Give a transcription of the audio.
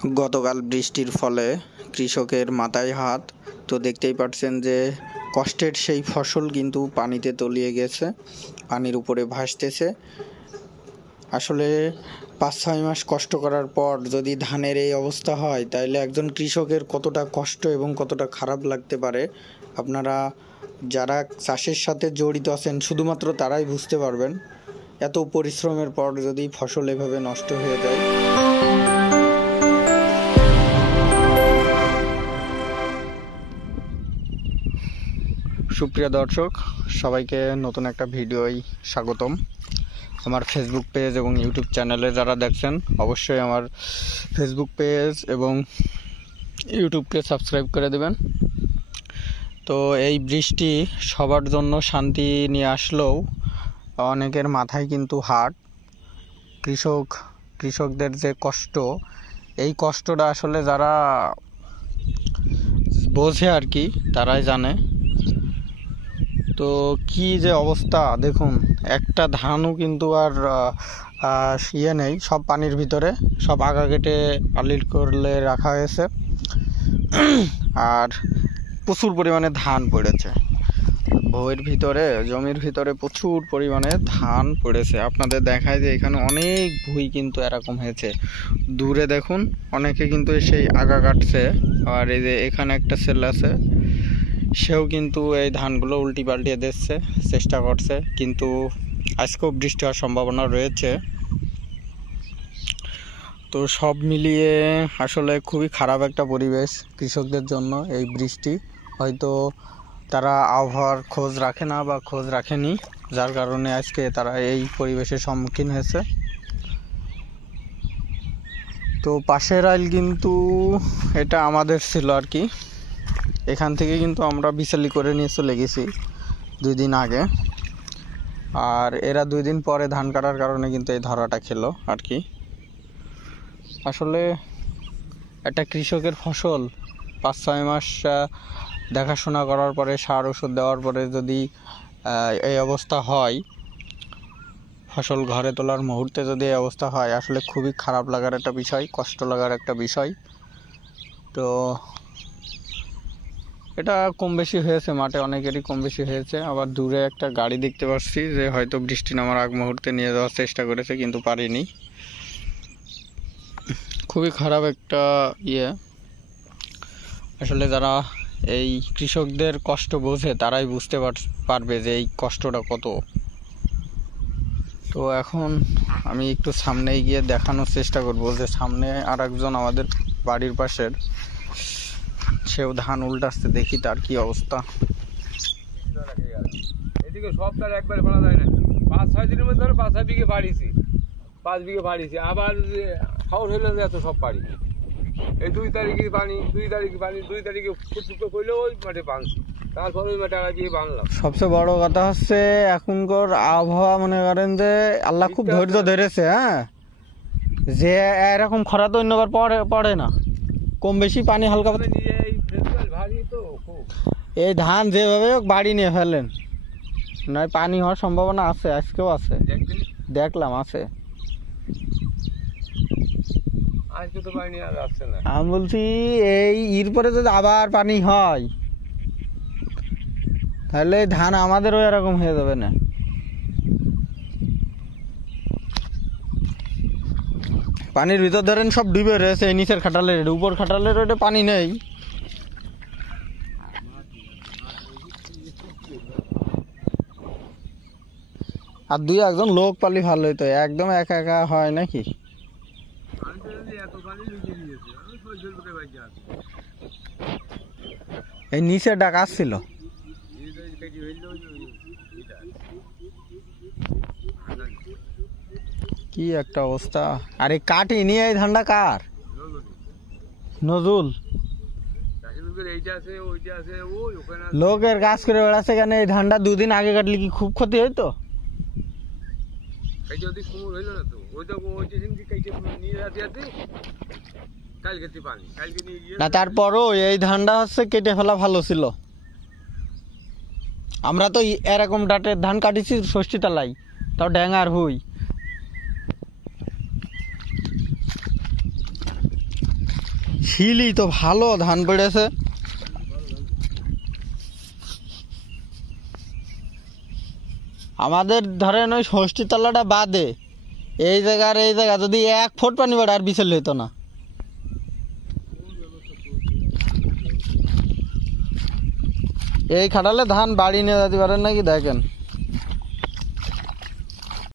গতকাল বৃষ্টির ফলে কৃষকের মাথায় হাত। তো দেখতেই পাচ্ছেন যে কষ্টের সেই ফসল কিন্তু পানিতে তলিয়ে গেছে, পানির উপরে ভাসতেছে। আসলে 5-6 মাস কষ্ট করার পর যদি ধানের এই অবস্থা হয়, তাহলে একজন কৃষকের কতটা কষ্ট এবং কতটা খারাপ লাগতে পারে, আপনারা যারা চাষের সাথে জড়িত আছেন শুধুমাত্র তারাই বুঝতে পারবেন। এত পরিশ্রমের পর যদি ফসল এভাবে নষ্ট হয়ে যায়। সুপ্রিয় দর্শক, সবাইকে নতুন একটা ভিডিওয় স্বাগতম। আমার ফেসবুক পেজ এবং ইউটিউব চ্যানেলে যারা দেখছেন, অবশ্যই আমার ফেসবুক পেজ এবং ইউটিউবকে সাবস্ক্রাইব করে দেবেন। তো এই বৃষ্টি সবার জন্য শান্তি নিয়ে আসলেও অনেকের মাথায় কিন্তু হাত। কৃষকদের যে কষ্ট, এই কষ্টটা আসলে যারা বোঝে আর কি, তারাই জানে। তো কি যে অবস্থা দেখুন, একটা ধানও কিন্তু আর নেই, সব পানির ভিতরে, সব আগা কেটে আলির করলে রাখা হয়েছে। আর প্রচুর পরিমাণে ধান পড়েছে জমির ভিতরে প্রচুর পরিমাণে ধান পড়েছে। আপনাদের দেখায় যে এখানে অনেক ভুঁই কিন্তু এরকম হয়েছে। দূরে দেখুন, অনেকে কিন্তু সেই আগা কাটছে। আর এই যে এখানে একটা ছেলে আছে, সেও কিন্তু এই ধানগুলো উল্টি পাল্টিয়ে দিচ্ছে, চেষ্টা করছে, কিন্তু আজকেও বৃষ্টি হওয়ার সম্ভাবনা রয়েছে। তো সব মিলিয়ে আসলে খুবই খারাপ একটা পরিবেশ কৃষকদের জন্য এই বৃষ্টি। হয়তো তারা আবহাওয়ার খোঁজ রাখে না বা খোঁজ রাখেনি, যার কারণে আজকে তারা এই পরিবেশের সম্মুখীন হয়েছে। তো পাশের আইল কিন্তু এটা আমাদের ছিল আর কি, এখান থেকে কিন্তু আমরা বিচালি করে নিয়ে চলে গেছি 2 দিন আগে। আর এরা 2 দিন পরে ধান কাটার কারণে কিন্তু এই ধরাটা খেলো আর কি। আসলে একটা কৃষকের ফসল 5-6 মাস দেখাশোনা করার পরে, সার ওষুধ দেওয়ার পরে যদি এই অবস্থা হয়, ফসল ঘরে তোলার মুহূর্তে যদি এই অবস্থা হয়, আসলে খুবই খারাপ লাগার একটা বিষয়, কষ্ট লাগার একটা বিষয়। তো এটা কম বেশি হয়েছে, মাঠে অনেকেরই কম বেশি হয়েছে। আবার দূরে একটা গাড়ি দেখতে পাচ্ছি যে হয়তো বৃষ্টি নামার আগ মুহূর্তে নিয়ে যাওয়ার চেষ্টা করেছে, কিন্তু পারেনি। খুবই খারাপ একটা আসলে যারা এই কৃষকদের কষ্ট বোঝে তারাই বুঝতে পারবে যে এই কষ্টটা কত। তো এখন আমি একটু সামনে গিয়ে দেখানোর চেষ্টা করব যে সামনে আর একজন আমাদের বাড়ির পাশের, সেও ধান উল্টাচ্ছে, দেখি তার কি অবস্থা। এদিকে সব তার একবারে ফেলা যায় না। 5-6 দিনের মধ্যে ধরো 5 বিঘে বাড়িছি, 5 বিঘে বাড়িছি। আবার খাওয়ার হইলে এত সব পারি। এই 2 তারিখে পানি, 2 তারিখে ফুটফুটো করলেও ওই মাঠে বাঁধছি, তারপর ওই মাঠে আগে দিয়ে বাঁধলাম। সবচেয়ে বড় কথা হচ্ছে এখনকার আবহাওয়া, মনে করেন যে আল্লাহ খুব ধৈর্য ধরেছে। হ্যাঁ, যে এরকম খরা তো অন্যবার পড়ে না, কম বেশি পানি হালকা ভারী তো এই ধান যেভাবে বাড়ি নিয়ে ফেলেন, নয় পানি হওয়ার সম্ভাবনা আছে, আজকেও আছে, দেখলাম আছে। আমি বলছি এই পরে যদি আবার পানি হয়, তাহলে ধান আমাদেরও এরকম হয়ে যাবে না। পানির ভিতর ধরেন সব ডুবে রয়েছে, নিচের খাটালের, উপর খাটালের ওটা পানি নেই। আর 2-1 লোক পালি ভালো হইতো, একদম একা একা হয় নাকি। এই নিচে ডাক আসছিল, কি একটা অবস্থা। আরে কাটি নিয়ে এই ধানটা কার? নজরুল লোকের কাজ করে বেড়াচ্ছে কেন? এই ধানটা 2 দিন আগে কাটলে কি খুব ক্ষতি হইতো? না, তারপরও এই ধানটা হচ্ছে কেটে ফেলা ভালো ছিল। আমরা তো এরকম ডাটের ধান কাটিছি ষষ্ঠী তালাই, তাও ড্যাঙ্গার হুই। শিলি তো ভালো ধান পেড়েছে। আমাদের ধরেন ওই ষষ্ঠী তলাটা বাদে এই জায়গা যদি 1 ফুট পানি বাড়ে আর বিচল হইতো না। এই খাটালে ধান বাড়ি নিয়ে যেতে পারেন নাকি দেখেন।